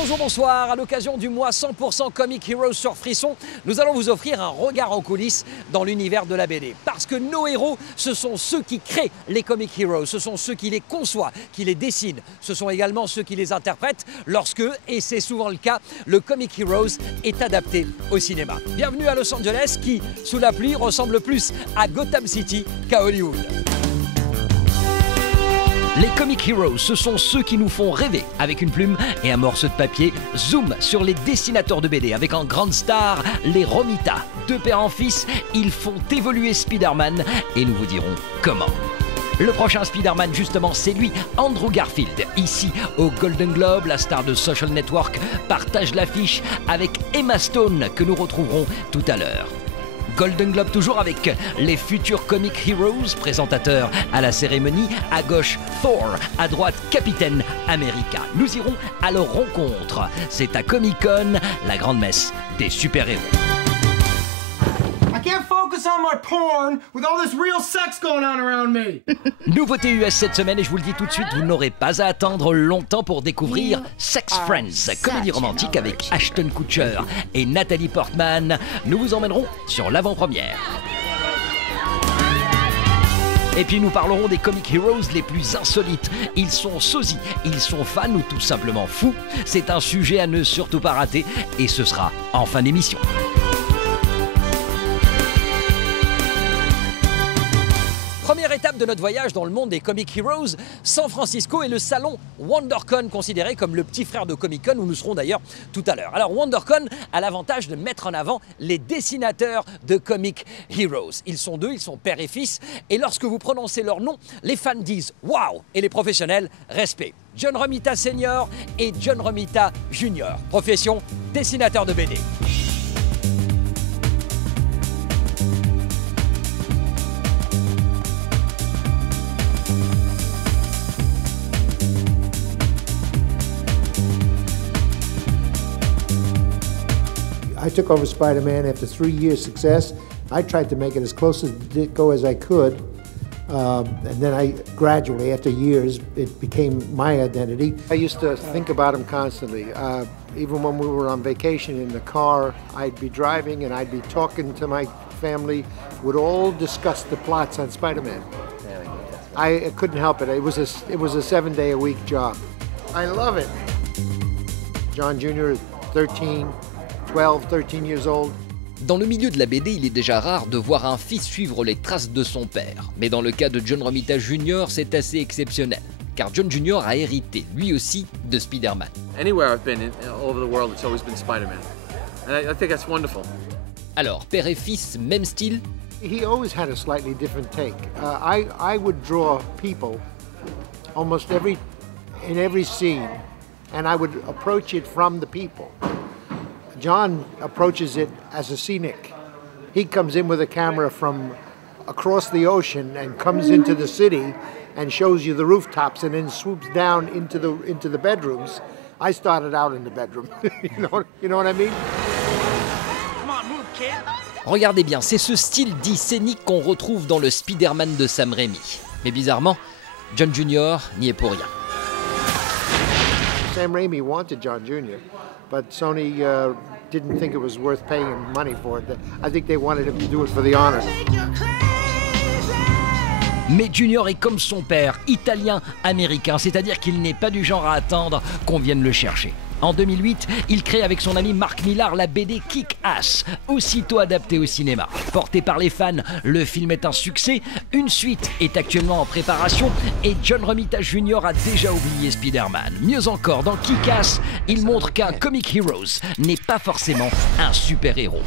Bonjour, bonsoir. À l'occasion du mois 100% Comic Heroes sur Frisson, nous allons vous offrir un regard en coulisses dans l'univers de la BD. Parce que nos héros, ce sont ceux qui créent les Comic Heroes, ce sont ceux qui les conçoivent, qui les dessinent. Ce sont également ceux qui les interprètent lorsque, et c'est souvent le cas, le Comic Heroes est adapté au cinéma. Bienvenue à Los Angeles qui, sous la pluie, ressemble plus à Gotham City qu'à Hollywood. Les Comic Heroes, ce sont ceux qui nous font rêver. Avec une plume et un morceau de papier, zoom sur les dessinateurs de BD. Avec en grande star, les Romita. Deux pères en fils, ils font évoluer Spider-Man et nous vous dirons comment. Le prochain Spider-Man, justement, c'est lui, Andrew Garfield. Ici, au Golden Globe, la star de Social Network partage l'affiche avec Emma Stone, que nous retrouverons tout à l'heure. Golden Globe toujours avec les futurs Comic Heroes, présentateurs à la cérémonie. À gauche, Thor, à droite, Capitaine America. Nous irons à leur rencontre. C'est à Comic-Con, la grande messe des super-héros. I can't focus on my porn with all this real sex going on around me. Nouveauté US cette semaine et je vous le dis tout de suite, vous n'aurez pas à attendre longtemps pour découvrir Sex Friends, comédie romantique avec Ashton Kutcher et Natalie Portman. Nous vous emmènerons sur l'avant-première. Et puis nous parlerons des Comic Heroes les plus insolites. Ils sont sosies, ils sont fans ou tout simplement fous. C'est un sujet à ne surtout pas rater et ce sera en fin d'émission. Première étape de notre voyage dans le monde des Comic Heroes, San Francisco est le salon WonderCon, considéré comme le petit frère de Comic-Con, où nous serons d'ailleurs tout à l'heure. Alors WonderCon a l'avantage de mettre en avant les dessinateurs de Comic Heroes. Ils sont deux, ils sont père et fils, et lorsque vous prononcez leur nom, les fans disent « Waouh !» et les professionnels « Respect ». John Romita Senior et John Romita Junior, profession dessinateur de BD. I took over Spider-Man after 3 years' success. I tried to make it as close as Ditko as I could. And then I gradually, after years, it became my identity. I used to think about him constantly. Even when we were on vacation in the car, I'd be driving and I'd be talking to my family. We'd all discuss the plots on Spider-Man. I couldn't help it. It was a 7-day-a-week job. I love it. John Jr. is 13 years old. Dans le milieu de la BD, il est déjà rare de voir un fils suivre les traces de son père. Mais dans le cas de John Romita Jr., c'est assez exceptionnel. Car John Jr. a hérité, lui aussi, de Spider-Man. Anywhere I've been all over the world, it's always been Spider-Man. And I think that's wonderful. Alors, père et fils, même style? He always had a slightly different take. I would draw people almost in every scene, and I would approach it from the people. John approaches it as a scenic. He comes in with a camera from across the ocean and comes into the city and shows you the rooftops and then swoops down into the bedrooms. I started out in the bedroom. you know what I mean? Come on, move, kid. Regardez bien, c'est ce style dit scénique qu'on retrouve dans le Spider-Man de Sam Raimi. Mais bizarrement, John Jr. n'y est pour rien. Sam Raimi wanted John Jr., but Sony didn't think it was worth paying him money for it. I think they wanted him to do it for the honor. Mais Junior est comme son père, italien-américain, c'est-à-dire qu'il n'est pas du genre à attendre qu'on vienne le chercher. En 2008, il crée avec son ami Mark Millar la BD Kick-Ass, aussitôt adaptée au cinéma. Porté par les fans, le film est un succès, une suite est actuellement en préparation et John Romita Jr. a déjà oublié Spider-Man. Mieux encore, dans Kick-Ass, il montre qu'un Comic Heroes n'est pas forcément un super-héros.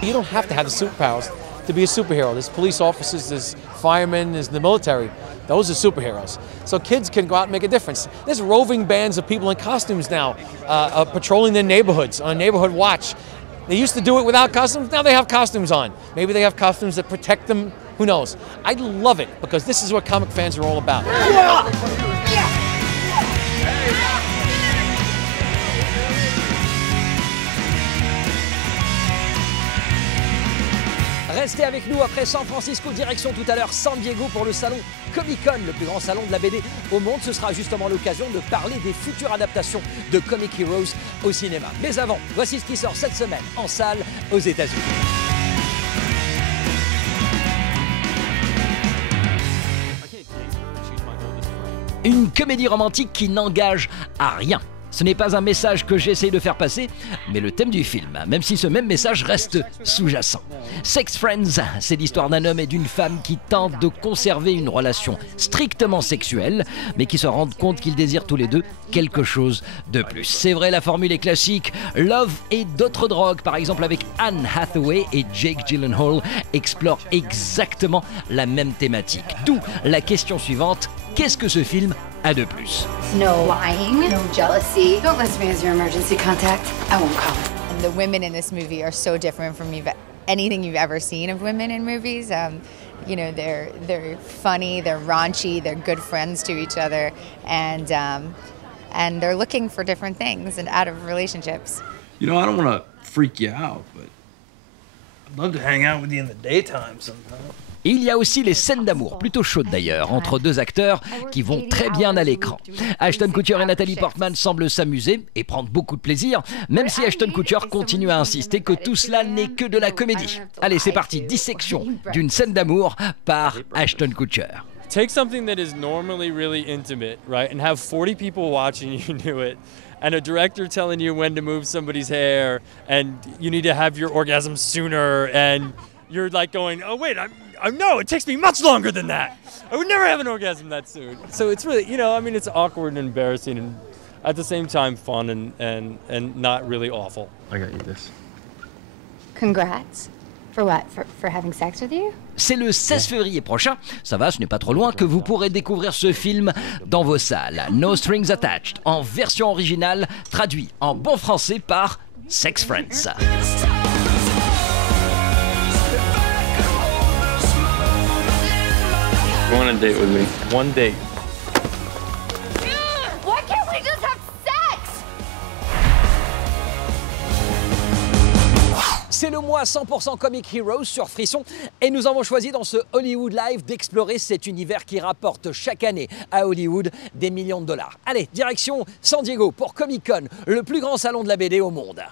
You don't have to have the superpowers to be a superhero. There's police officers, there's firemen, there's the military. Those are superheroes. So kids can go out and make a difference. There's roving bands of people in costumes now patrolling their neighborhoods on a neighborhood watch. They used to do it without costumes, now they have costumes on. Maybe they have costumes that protect them, who knows. I love it because this is what comic fans are all about. Restez avec nous après San Francisco, direction tout à l'heure San Diego pour le salon Comic-Con, le plus grand salon de la BD au monde. Ce sera justement l'occasion de parler des futures adaptations de Comic Heroes au cinéma. Mais avant, voici ce qui sort cette semaine en salle aux États-Unis. Une comédie romantique qui n'engage à rien. Ce n'est pas un message que j'essaie de faire passer, mais le thème du film, même si ce même message reste sous-jacent. Sex Friends, c'est l'histoire d'un homme et d'une femme qui tentent de conserver une relation strictement sexuelle, mais qui se rendent compte qu'ils désirent tous les deux quelque chose de plus. C'est vrai, la formule est classique. Love et d'autres drogues, par exemple avec Anne Hathaway et Jake Gyllenhaal, explorent exactement la même thématique. D'où la question suivante, qu'est-ce que ce film a de plus? No lying, no jealousy. Don't list me as your emergency contact. I won't call. And the women in this movie are so different from anything you've ever seen of women in movies. You know, they're funny, they're raunchy, they're good friends to each other, and they're looking for different things and out of relationships. You know, I don't want to freak you out, but I'd love to hang out with you in the daytime sometime. Il y a aussi les scènes d'amour, plutôt chaudes d'ailleurs, entre deux acteurs qui vont très bien à l'écran. Ashton Kutcher et Nathalie Portman semblent s'amuser et prendre beaucoup de plaisir, même si Ashton Kutcher continue à insister que tout cela n'est que de la comédie. Allez, c'est parti, dissection d'une scène d'amour par Ashton Kutcher. Take something that is normally really intimate, right, and have 40 people watching you do it, and a director telling you when to move somebody's hair, and you need to have your orgasm sooner, and you're like going, oh wait, no, it takes me much longer than that. I would never have an orgasm that soon. So it's really, you know, I mean, it's awkward and embarrassing and at the same time fun and not really awful. I got you this. Congrats. For what? For having sex with you? C'est le 16 février prochain, ça va, ce n'est pas trop loin, que vous pourrez découvrir ce film dans vos salles. No Strings Attached, en version originale, traduit en bon français par Sex Friends. Go on a date with me. One date. Why can't we just have sex? C'est le mois 100% Comic Heroes sur Frisson et nous avons choisi dans ce Hollywood Live d'explorer cet univers qui rapporte chaque année à Hollywood des millions de dollars. Allez, direction San Diego pour Comic-Con, le plus grand salon de la BD au monde.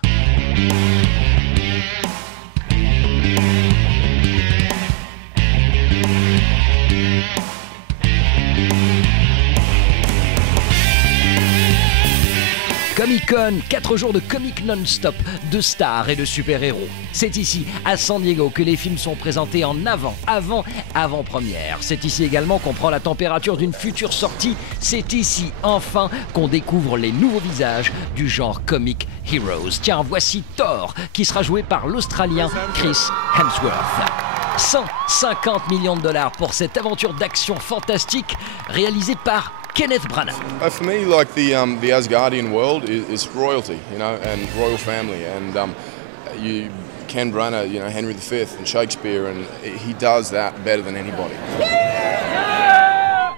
Comic-Con, 4 jours de comics non-stop, de stars et de super-héros. C'est ici, à San Diego, que les films sont présentés en avant-première. C'est ici également qu'on prend la température d'une future sortie. C'est ici, enfin, qu'on découvre les nouveaux visages du genre Comic Heroes. Tiens, voici Thor, qui sera joué par l'Australien Chris Hemsworth. 150 millions de dollars pour cette aventure d'action fantastique réalisée par Kenneth Branagh. For me, like the Asgardian world is royalty, you know, and royal family, and Ken Branagh, you know, Henry V and Shakespeare, and he does that better than anybody.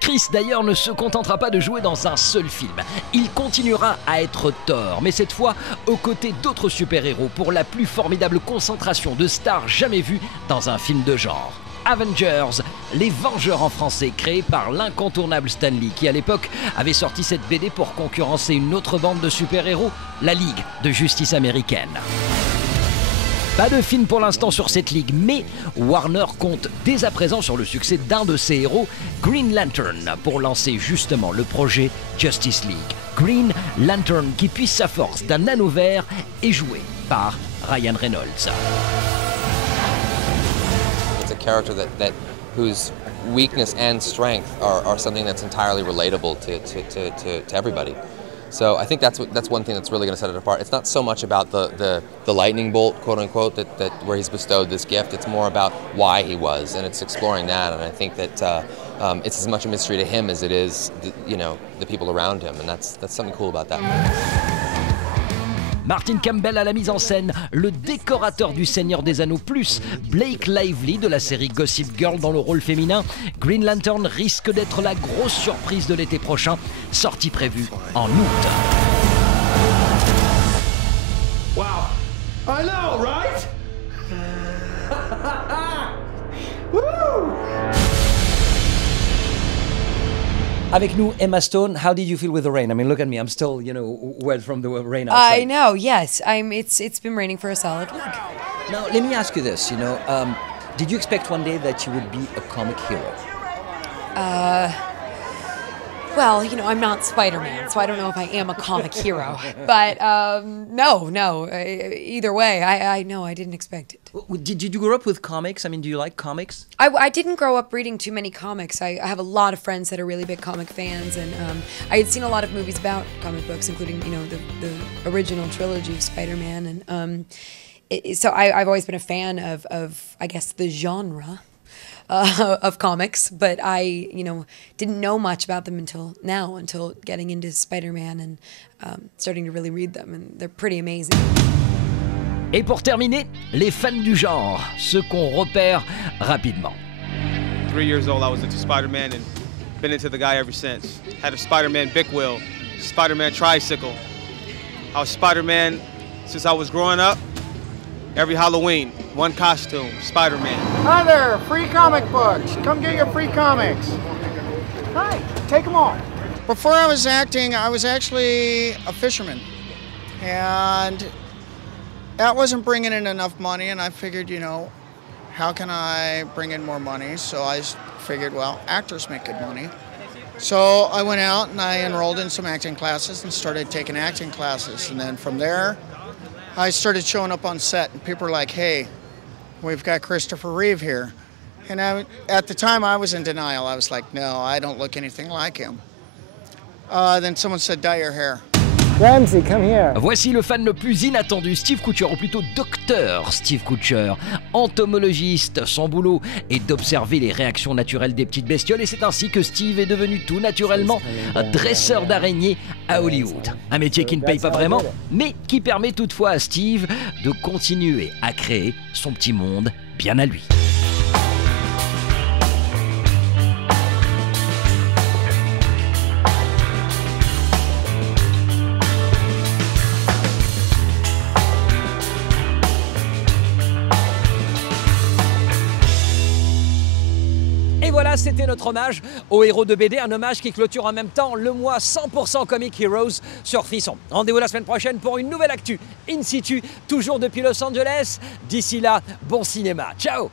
Chris d'ailleurs ne se contentera pas de jouer dans un seul film. Il continuera à être Thor, mais cette fois aux côtés d'autres super-héros pour la plus formidable concentration de stars jamais vues dans un film de genre. Avengers, les Vengeurs en français, créé par l'incontournable Stan Lee, qui à l'époque avait sorti cette BD pour concurrencer une autre bande de super-héros, la Ligue de Justice américaine. Pas de film pour l'instant sur cette ligue, mais Warner compte dès à présent sur le succès d'un de ses héros, Green Lantern, pour lancer justement le projet Justice League. Green Lantern qui puise sa force d'un anneau vert est joué par Ryan Reynolds. It's a character whose weakness and strength are something that's entirely relatable to everybody. So I think that's one thing that's really going to set it apart. It's not so much about the lightning bolt, quote unquote, that where he's bestowed this gift. It's more about why he was, and it's exploring that. And I think that it's as much a mystery to him as it is, the people around him, and that's something cool about that. Martin Campbell à la mise en scène, le décorateur du Seigneur des Anneaux plus Blake Lively de la série Gossip Girl dans le rôle féminin. Green Lantern risque d'être la grosse surprise de l'été prochain, sortie prévue en août. Wow, I know, right? Avec nous, Emma Stone. How did you feel with the rain? I mean, look at me. I'm still, wet from the rain outside. I know. Yes, it's been raining for a solid week. Now, let me ask you this. Did you expect one day that you would be a comic hero? Well, I'm not Spider-Man, so I don't know if I am a comic hero. But no. Either way, I didn't expect it. Did you grow up with comics? I mean, do you like comics? I didn't grow up reading too many comics. I have a lot of friends that are really big comic fans, and I had seen a lot of movies about comic books, including the original trilogy of Spider-Man, and so I've always been a fan of I guess the genre. Of comics, but I, didn't know much about them until getting into Spider-Man and starting to really read them, and they're pretty amazing. Et pour terminer, les fans du genre, ceux qu'on repère rapidement. 3 years old, I was into Spider-Man and been into the guy ever since. Had a Spider-Man big wheel, Spider-Man tricycle. I was Spider-Man since I was growing up. Every Halloween, one costume, Spider-Man. Hi there, free comic books. Come get your free comics. Hi, take them all. Before I was acting, I was actually a fisherman. And that wasn't bringing in enough money, and I figured, how can I bring in more money? So I figured, well, actors make good money. So I went out and I enrolled in some acting classes and started taking acting classes. And then from there, I started showing up on set, and people were like, hey, we've got Christopher Reeve here. And at the time, I was in denial. I was like, no, I don't look anything like him. Then someone said, dye your hair. Ramsey, come here. Voici le fan le plus inattendu, Steve Kutcher, ou plutôt Docteur Steve Kutcher. Entomologiste, son boulot est d'observer les réactions naturelles des petites bestioles, et c'est ainsi que Steve est devenu tout naturellement un dresseur d'araignées à Hollywood. Un métier qui ne paye pas vraiment, mais qui permet toutefois à Steve de continuer à créer son petit monde bien à lui. Voilà, c'était notre hommage aux héros de BD, un hommage qui clôture en même temps le mois 100% Comic Heroes sur Frisson. Rendez-vous la semaine prochaine pour une nouvelle actu in situ, toujours depuis Los Angeles. D'ici là, bon cinéma. Ciao!